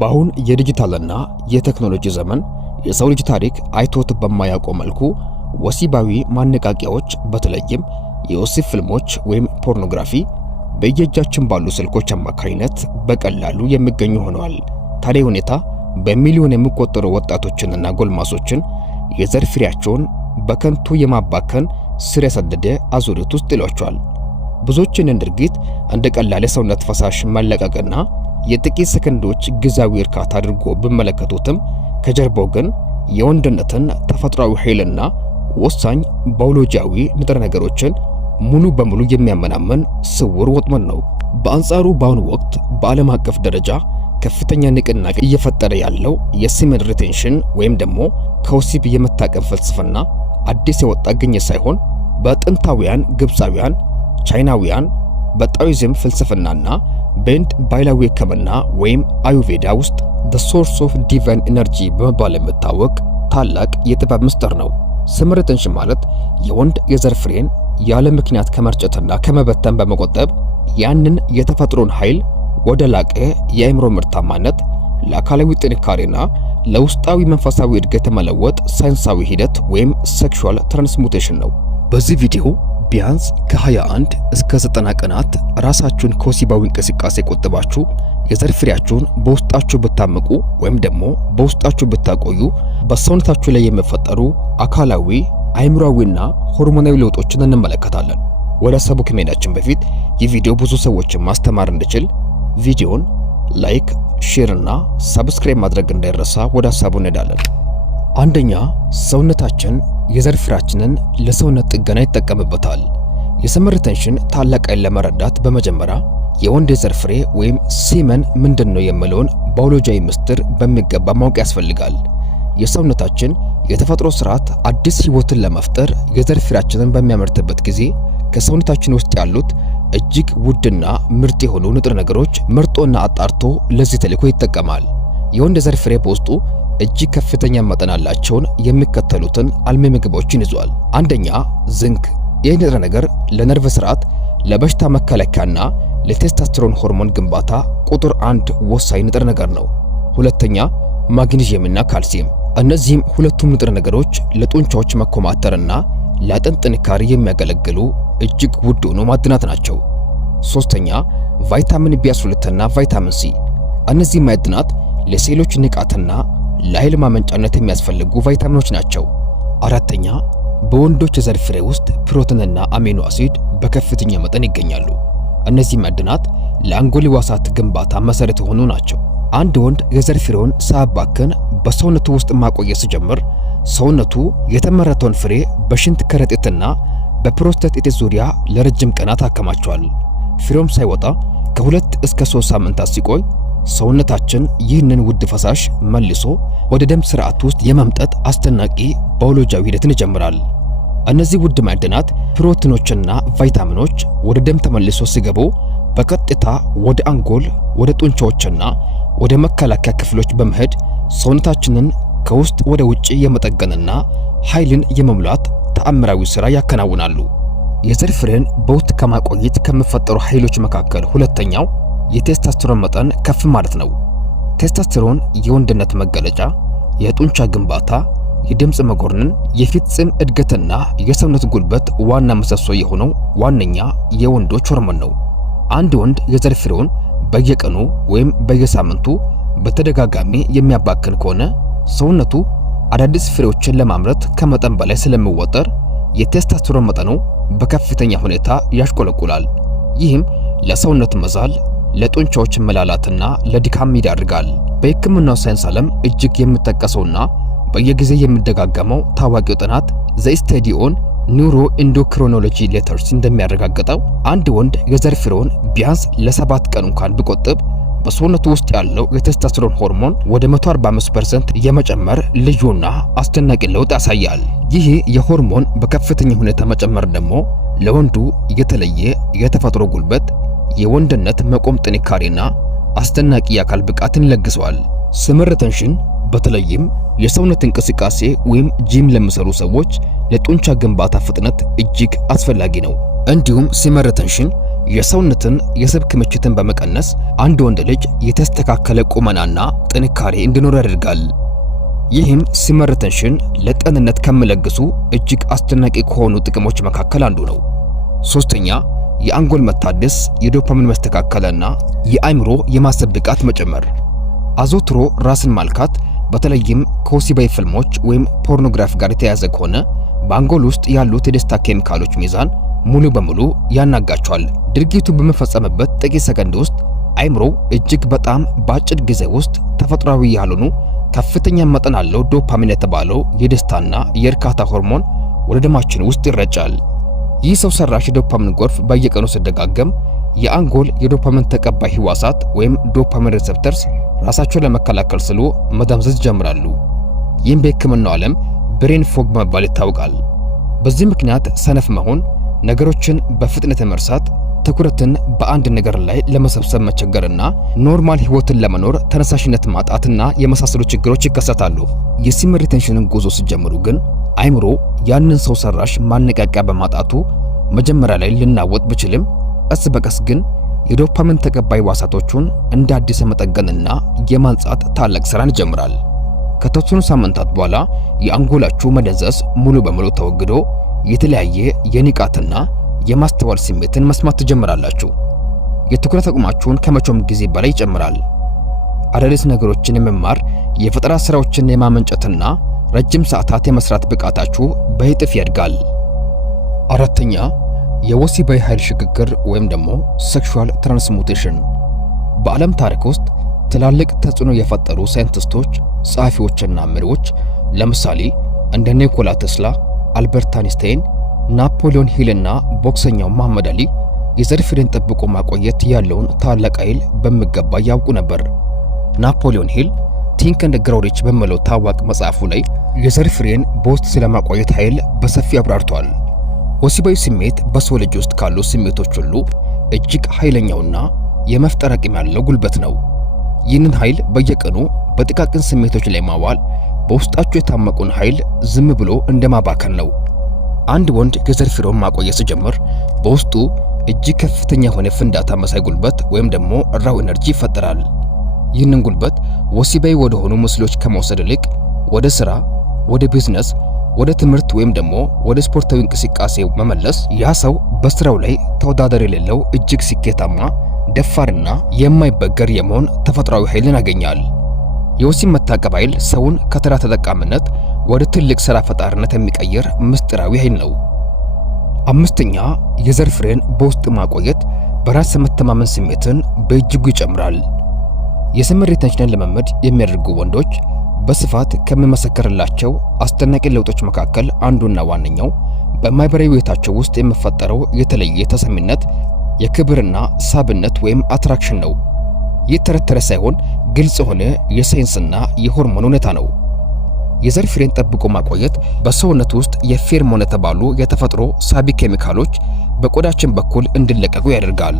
በአሁን የዲጂታልና የቴክኖሎጂ ዘመን የሰው ልጅ ታሪክ አይቶት በማያውቀው መልኩ ወሲባዊ ማነቃቂያዎች በተለይም የወሲብ ፊልሞች ወይም ፖርኖግራፊ በየእጃችን ባሉ ስልኮች አማካኝነት በቀላሉ የሚገኙ ሆነዋል። ታዲያ ሁኔታ በሚሊዮን የሚቆጠሩ ወጣቶችንና ጎልማሶችን የዘር ፍሬያቸውን በከንቱ የማባከን ስር የሰደደ አዙሪት ውስጥ ይሏቸዋል። ብዙዎችን ድርጊት እንደ ቀላል የሰውነት ፈሳሽ መለቀቅና የጥቂት ሰከንዶች ጊዜያዊ እርካታ አድርጎ ቢመለከቱትም ከጀርባው ግን የወንድነትን ተፈጥሯዊ ኃይልና ወሳኝ ባዮሎጂያዊ ንጥረ ነገሮችን ሙሉ በሙሉ የሚያመናመን ስውር ወጥመድ ነው። በአንጻሩ በአሁኑ ወቅት በዓለም አቀፍ ደረጃ ከፍተኛ ንቅናቄ እየፈጠረ ያለው የሲመን ሪቴንሽን ወይም ደግሞ ከወሲብ የመታቀብ ፍልስፍና አዲስ የወጣ ግኝት ሳይሆን በጥንታውያን ግብፃውያን፣ ቻይናውያን በጣኦይዝም ፍልስፍናና በህንድ ባህላዊ ሕክምና ወይም አዩርቬዳ ውስጥ the source of divine energy በመባል የሚታወቅ ታላቅ የጥበብ ምስጢር ነው። ሲመን ሪቴንሽን ማለት የወንድ የዘር ፍሬን ያለ ምክንያት ከመርጨትና ከመበተን በመቆጠብ ያንን የተፈጥሮን ኃይል ወደ ላቀ የአእምሮ ምርታማነት፣ ለአካላዊ ጥንካሬና ለውስጣዊ መንፈሳዊ እድገት መለወጥ ሳይንሳዊ ሂደት ወይም ሴክሹዋል ትራንስሙቴሽን ነው። በዚህ ቪዲዮ ቢያንስ ከ21 እስከ 90 ቀናት ራሳችሁን ከወሲባዊ እንቅስቃሴ ቆጥባችሁ የዘር ፍሬያችሁን በውስጣችሁ ብታመቁ ወይም ደግሞ በውስጣችሁ ብታቆዩ በሰውነታችሁ ላይ የሚፈጠሩ አካላዊ፣ አእምሯዊና ሆርሞናዊ ለውጦችን እንመለከታለን። ወደ ሀሳቡ ከመሄዳችን በፊት ይህ ቪዲዮ ብዙ ሰዎችን ማስተማር እንዲችል ቪዲዮን ላይክ፣ ሼር እና ሰብስክራይብ ማድረግ እንዳይረሳ። ወደ ሀሳቡ እንሄዳለን። አንደኛ፣ ሰውነታችን የዘር ፍሬያችንን ለሰውነት ጥገና ይጠቀምበታል። የሲመን ሪቴንሽን ታላቅ ኃይል ለመረዳት በመጀመሪያ የወንድ የዘር ፍሬ ወይም ሲመን ምንድነው የሚለውን ባዮሎጂያዊ ምስጢር በሚገባ ማወቅ ያስፈልጋል። የሰውነታችን የተፈጥሮ ስርዓት አዲስ ህይወትን ለመፍጠር የዘር ፍሬያችንን በሚያመርትበት ጊዜ ከሰውነታችን ውስጥ ያሉት እጅግ ውድና ምርጥ የሆኑ ንጥረ ነገሮች መርጦና አጣርቶ ለዚህ ተልዕኮ ይጠቀማል። የወንድ የዘር ፍሬ በውስጡ እጅግ ከፍተኛ መጠን ያላቸውን የሚከተሉትን አልሚ ምግቦችን ይዟል። አንደኛ፣ ዝንክ። ይህ ንጥረ ነገር ለነርቭ ስርዓት፣ ለበሽታ መከላከያና ለቴስቶስትሮን ሆርሞን ግንባታ ቁጥር 1 ወሳኝ ንጥረ ነገር ነው። ሁለተኛ፣ ማግኒዥየምና ካልሲየም። እነዚህም ሁለቱም ንጥረ ነገሮች ለጡንቻዎች መኮማተርና ለአጥንት ጥንካሬ የሚያገለግሉ እጅግ ውድ የሆኑ ማዕድናት ናቸው። ሶስተኛ፣ ቫይታሚን ቢ12 እና ቫይታሚን ሲ። እነዚህ ማዕድናት ለሴሎች ንቃትና ለኃይል ማመንጫነት የሚያስፈልጉ ቫይታሚኖች ናቸው። አራተኛ፣ በወንዶች የዘር ፍሬ ውስጥ ፕሮቲንና አሚኖ አሲድ በከፍተኛ መጠን ይገኛሉ። እነዚህ ማዕድናት ለአንጎል ሕዋሳት ግንባታ መሰረት የሆኑ ናቸው። አንድ ወንድ የዘር ፍሬውን ሳያባክን በሰውነቱ ውስጥ ማቆየት ሲጀምር ሰውነቱ የተመረተውን ፍሬ በሽንት ከረጢትና በፕሮስቴት እጢ ዙሪያ ለረጅም ቀናት አከማቸዋል። ፍሬውም ሳይወጣ ከ2 እስከ 3 ሳምንታት ሲቆይ ሰውነታችን ይህንን ውድ ፈሳሽ መልሶ ወደ ደም ስርዓት ውስጥ የማምጠት አስደናቂ ባዮሎጂያዊ ሂደትን ይጀምራል። እነዚህ ውድ ማዕድናት፣ ፕሮቲኖችና ቫይታሚኖች ወደ ደም ተመልሶ ሲገቡ በቀጥታ ወደ አንጎል፣ ወደ ጡንቻዎችና ወደ መከላከያ ክፍሎች በመሄድ ሰውነታችንን ከውስጥ ወደ ውጪ የመጠገንና ኃይልን የመሙላት ተአምራዊ ሥራ ያከናውናሉ። የዘር ፍሬን በውስጥ ከማቆየት ከሚፈጠሩ ኃይሎች መካከል ሁለተኛው የቴስቶስትሮን መጠን ከፍ ማለት ነው። ቴስቶስትሮን የወንድነት መገለጫ፣ የጡንቻ ግንባታ፣ የድምፅ መጎርነን፣ የፊት ጽም እድገትና የሰውነት ጉልበት ዋና ምሰሶ የሆነው ዋነኛ የወንዶች ሆርሞን ነው። አንድ ወንድ የዘር ፍሬውን በየቀኑ ወይም በየሳምንቱ በተደጋጋሚ የሚያባክን ከሆነ ሰውነቱ አዳዲስ ፍሬዎችን ለማምረት ከመጠን በላይ ስለሚወጠር የቴስቶስትሮን መጠኑ በከፍተኛ ሁኔታ ያሽቆለቁላል። ይህም ለሰውነት መዛል፣ ለጡንቻዎች መላላትና ለድካም ይዳርጋል። በሕክምናው ሳይንስ ዓለም እጅግ የሚጠቀሰውና በየጊዜ የሚደጋገመው ታዋቂው ጥናት ዘ ስተዲ ኦን ኒውሮ ኢንዶክሪኖሎጂ ሌተርስ እንደሚያረጋግጠው አንድ ወንድ የዘር ፍሬውን ቢያንስ ለ7 ቀን እንኳን ቢቆጥብ በሰውነቱ ውስጥ ያለው የቴስቶስትሮን ሆርሞን ወደ 145% የመጨመር ልዩና አስደናቂ ለውጥ ያሳያል። ይህ የሆርሞን በከፍተኛ ሁኔታ መጨመር ደግሞ ለወንዱ የተለየ የተፈጥሮ ጉልበት፣ የወንድነት መቆም ጥንካሬና አስደናቂ የአካል ብቃትን ይለግሰዋል። ሲመን ሪቴንሽን በተለይም የሰውነት እንቅስቃሴ ወይም ጂም ለሚሰሩ ሰዎች ለጡንቻ ግንባታ ፍጥነት እጅግ አስፈላጊ ነው። እንዲሁም ሲመን ሪቴንሽን የሰውነትን የስብ ክምችትን በመቀነስ አንድ ወንድ ልጅ የተስተካከለ ቁመናና ጥንካሬ እንዲኖር ያደርጋል። ይህም ስመር ሪቴንሽን ለጤንነት ከሚለግሱ እጅግ አስደናቂ ከሆኑ ጥቅሞች መካከል አንዱ ነው። ሶስተኛ የአንጎል መታደስ፣ የዶፓሚን መስተካከልና የአእምሮ የማሰብ ብቃት መጨመር። አዘውትሮ ራስን ማልካት በተለይም ከወሲባዊ ፊልሞች ወይም ፖርኖግራፊ ጋር የተያያዘ ከሆነ በአንጎል ውስጥ ያሉት የደስታ ኬሚካሎች ሚዛን ሙሉ በሙሉ ያናጋቸዋል። ድርጊቱ በመፈጸምበት ጥቂት ሰከንድ ውስጥ አእምሮ እጅግ በጣም በአጭር ጊዜ ውስጥ ተፈጥሯዊ ያልሆኑ ከፍተኛ መጠን ያለው ዶፓሚን የተባለው የደስታና የእርካታ ሆርሞን ወደ ደማችን ውስጥ ይረጫል። ይህ ሰው ሰራሽ የዶፓሚን ጎርፍ በየቀኑ ሲደጋገም የአንጎል የዶፓሚን ተቀባይ ህዋሳት ወይም ዶፓሚን ሪሴፕተርስ ራሳቸውን ለመከላከል ሲሉ መደምዘዝ ይጀምራሉ። ይህም በሕክምናው ዓለም ብሬን ፎግ በመባል ይታወቃል። በዚህ ምክንያት ሰነፍ መሆን፣ ነገሮችን በፍጥነት መርሳት፣ ትኩረትን በአንድ ነገር ላይ ለመሰብሰብ መቸገርና ኖርማል ህይወትን ለመኖር ተነሳሽነት ማጣትና የመሳሰሉ ችግሮች ይከሰታሉ። የስመር ሪቴንሽንን ጉዞ ሲጀምሩ ግን አእምሮ ያንን ሰው ሰራሽ ማነቃቂያ በማጣቱ መጀመሪያ ላይ ልናወጥ ብችልም ቀስ በቀስ ግን የዶፓሚን ተቀባይ ህዋሳቶቹን እንደ አዲስ የመጠገንና የማንጻት ታላቅ ስራን ይጀምራል። ከተወሰኑ ሳምንታት በኋላ የአንጎላችሁ መደንዘዝ ሙሉ በሙሉ ተወግዶ የተለያየ የንቃትና የማስተዋል ስሜትን መስማት ትጀምራላችሁ። የትኩረት አቅማችሁን ከመቼውም ጊዜ በላይ ይጨምራል። አዳዲስ ነገሮችን የመማር የፈጠራ ስራዎችን የማመንጨትና ረጅም ሰዓታት የመስራት ብቃታችሁ በእጥፍ ያድጋል። አራተኛ የወሲባዊ ኃይል ሽግግር ወይም ደግሞ ሴክሹዋል ትራንስሙቴሽን። በዓለም ታሪክ ውስጥ ትላልቅ ተጽዕኖ የፈጠሩ ሳይንቲስቶች፣ ጸሐፊዎችና መሪዎች ለምሳሌ እንደ ኒኮላ ቴስላ፣ አልበርት አይንስታይን፣ ናፖሊዮን ሂልና ቦክሰኛው መሐመድ አሊ የዘር ፍሬን ጠብቆ ማቆየት ያለውን ታላቅ ኃይል በሚገባ ያውቁ ነበር። ናፖሊዮን ሂል ቲንክ ኤንድ ግሮው ሪች በሚለው ታዋቂ መጽሐፉ ላይ የዘር ፍሬን በውስጥ ስለማቆየት ኃይል በሰፊው አብራርቷል። ወሲባዊ ስሜት በሰው ልጅ ውስጥ ካሉ ስሜቶች ሁሉ እጅግ ኃይለኛውና የመፍጠር አቅም ያለው ጉልበት ነው። ይህንን ኃይል በየቀኑ በጥቃቅን ስሜቶች ላይ ማዋል በውስጣቸው የታመቁን ኃይል ዝም ብሎ እንደማባከን ነው። አንድ ወንድ የዘር ፍሬውን ማቆየት ሲጀምር በውስጡ እጅግ ከፍተኛ የሆነ ፍንዳታ መሳይ ጉልበት ወይም ደግሞ ራው ኤነርጂ ይፈጠራል። ይህንን ጉልበት ወሲባዊ ወደ ሆኑ ምስሎች ከመውሰድ ይልቅ ወደ ስራ፣ ወደ ቢዝነስ፣ ወደ ትምህርት ወይም ደግሞ ወደ ስፖርታዊ እንቅስቃሴ መመለስ ያ ሰው በስራው ላይ ተወዳዳሪ የሌለው እጅግ ስኬታማ፣ ደፋርና የማይበገር የመሆን ተፈጥሯዊ ኃይልን ያገኛል። የወሲብ መታቀብ ኃይል ሰውን ከተራ ተጠቃሚነት ወደ ትልቅ ስራ ፈጣሪነት የሚቀይር ምስጢራዊ ኃይል ነው። አምስተኛ የዘር ፍሬን በውስጥ ማቆየት በራስ መተማመን ስሜትን በእጅጉ ይጨምራል። የስመር ሪቴንሽንን ልምምድ የሚያደርጉ ወንዶች በስፋት ከሚመሰከርላቸው አስደናቂ ለውጦች መካከል አንዱና ዋነኛው በማህበራዊ ህይወታቸው ውስጥ የሚፈጠረው የተለየ ተሰሚነት፣ የክብርና ሳብነት ወይም አትራክሽን ነው። ይህ ተረት ተረት ሳይሆን ግልጽ የሆነ የሳይንስና የሆርሞን እውነታ ነው። የዘር ፍሬን ጠብቆ ማቆየት በሰውነት ውስጥ የፌርሞን የተባሉ የተፈጥሮ ሳቢ ኬሚካሎች በቆዳችን በኩል እንዲለቀቁ ያደርጋል።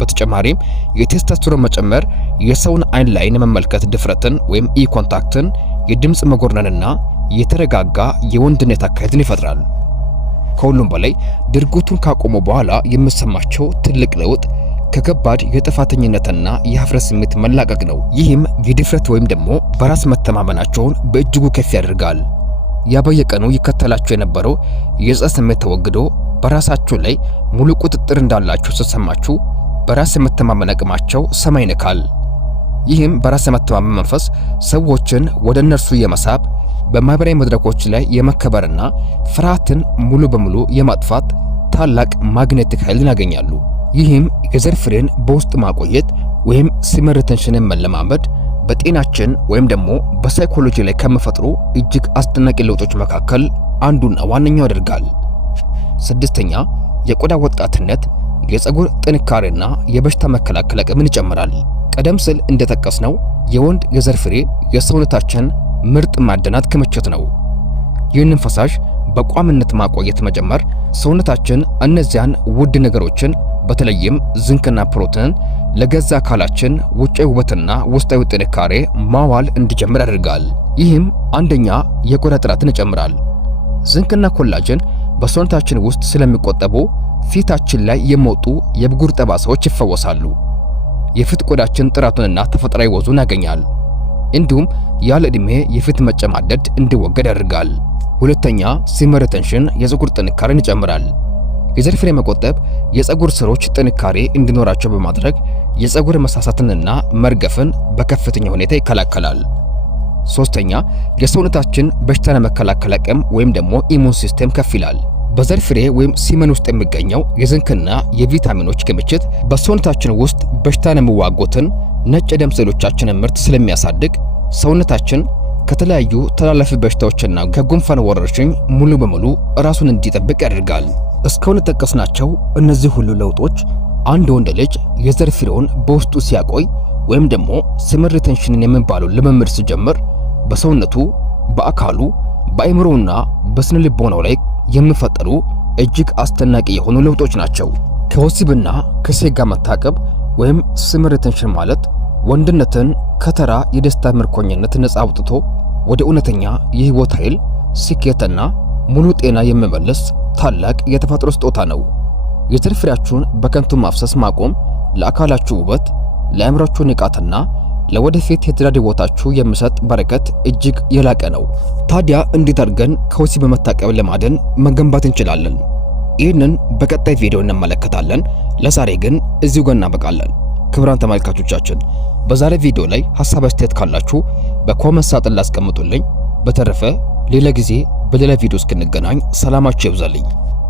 በተጨማሪም የቴስቶስትሮን መጨመር የሰውን አይን ላይ የመመልከት ድፍረትን ወይም ኮንታክትን፣ የድምጽ መጎርነንና የተረጋጋ የወንድነት አካሄድን ይፈጥራል። ከሁሉም በላይ ድርጊቱን ካቆሙ በኋላ የሚሰማቸው ትልቅ ለውጥ ከከባድ የጥፋተኝነትና የሀፍረት ስሜት መላቀቅ ነው። ይህም የድፍረት ወይም ደግሞ በራስ መተማመናቸውን በእጅጉ ከፍ ያደርጋል። ያ በየቀኑ ይከተላቸው የነበረው የጸጸት ስሜት ተወግዶ በራሳቸው ላይ ሙሉ ቁጥጥር እንዳላቸው ሲሰማችሁ በራስ የመተማመን አቅማቸው ሰማይ ይነካል። ይህም በራስ የመተማመን መንፈስ ሰዎችን ወደ እነርሱ የመሳብ በማህበራዊ መድረኮች ላይ የመከበርና ፍርሃትን ሙሉ በሙሉ የማጥፋት ታላቅ ማግኔቲክ ኃይልን ያገኛሉ። ይህም የዘር ፍሬን በውስጥ ማቆየት ወይም ስመር ሪቴንሽንን መለማመድ በጤናችን ወይም ደግሞ በሳይኮሎጂ ላይ ከሚፈጥሩ እጅግ አስደናቂ ለውጦች መካከል አንዱና ዋነኛው ያደርጋል። ስድስተኛ የቆዳ ወጣትነት፣ የፀጉር ጥንካሬና የበሽታ መከላከል አቅምን ይጨምራል። ቀደም ሲል እንደጠቀስነው የወንድ የዘር ፍሬ የሰውነታችን ምርጥ ማዕድናት ክምችት ነው። ይህንን ፈሳሽ በቋምነት ማቆየት መጀመር ሰውነታችን እነዚያን ውድ ነገሮችን በተለይም ዝንክና ፕሮቲንን ለገዛ አካላችን ውጫዊ ውበትና ውስጣዊ ጥንካሬ ማዋል እንዲጀምር ያደርጋል። ይህም አንደኛ የቆዳ ጥራትን ይጨምራል። ዝንክና ኮላጅን በሰውነታችን ውስጥ ስለሚቆጠቡ ፊታችን ላይ የሚወጡ የብጉር ጠባሳዎች ይፈወሳሉ። የፊት ቆዳችን ጥራቱንና ተፈጥሯዊ ወዙን ያገኛል። እንዲሁም ያለ ዕድሜ የፊት መጨማደድ እንዲወገድ ያደርጋል። ሁለተኛ፣ ሲመር ሪቴንሽን የፀጉር ጥንካሬን ይጨምራል። የዘር ፍሬ መቆጠብ የፀጉር ስሮች ጥንካሬ እንዲኖራቸው በማድረግ የፀጉር መሳሳትንና መርገፍን በከፍተኛ ሁኔታ ይከላከላል። ሶስተኛ፣ የሰውነታችን በሽታን የመከላከል አቅም ወይም ደግሞ ኢሙን ሲስተም ከፍ ይላል። በዘር ፍሬ ወይም ሲመን ውስጥ የሚገኘው የዝንክና የቪታሚኖች ክምችት በሰውነታችን ውስጥ በሽታን የሚዋጉትን ነጭ ደም ሴሎቻችንን ምርት ስለሚያሳድግ ሰውነታችን ከተለያዩ ተላላፊ በሽታዎችና ከጉንፋን ወረርሽኝ ሙሉ በሙሉ ራሱን እንዲጠብቅ ያደርጋል። እስካሁን የጠቀስናቸው እነዚህ ሁሉ ለውጦች አንድ ወንድ ልጅ የዘር ፍሬውን በውስጡ ሲያቆይ ወይም ደግሞ ሲመር ሪቴንሽንን የሚባለው ልምምድ ሲጀምር በሰውነቱ፣ በአካሉ፣ በአእምሮውና በስነ ልቦናው ላይ የሚፈጠሩ እጅግ አስደናቂ የሆኑ ለውጦች ናቸው። ከወሲብና ከሴት ጋር መታቀብ ወይም ሲመር ሪቴንሽን ማለት ወንድነትን ከተራ የደስታ ምርኮኝነት ነፃ አውጥቶ ወደ እውነተኛ የህይወት ኃይል፣ ስኬትና ሙሉ ጤና የሚመለስ ታላቅ የተፈጥሮ ስጦታ ነው። የዘር ፍሬያችሁን በከንቱ ማፍሰስ ማቆም ለአካላችሁ ውበት፣ ለአእምሯችሁ ንቃትና ለወደፊት የትዳር ህይወታችሁ የሚሰጥ በረከት እጅግ የላቀ ነው። ታዲያ እንዴት አድርገን ከወሲብ በመታቀብ ልማድን መገንባት እንችላለን? ይህንን በቀጣይ ቪዲዮ እንመለከታለን። ለዛሬ ግን እዚሁ ጋር እናበቃለን። ክቡራን ተመልካቾቻችን በዛሬ ቪዲዮ ላይ ሐሳብ አስተያየት ካላችሁ በኮመንት ሳጥን ላይ አስቀምጡልኝ። በተረፈ ሌላ ጊዜ በሌላ ቪዲዮ እስክንገናኝ ሰላማችሁ ይብዛልኝ።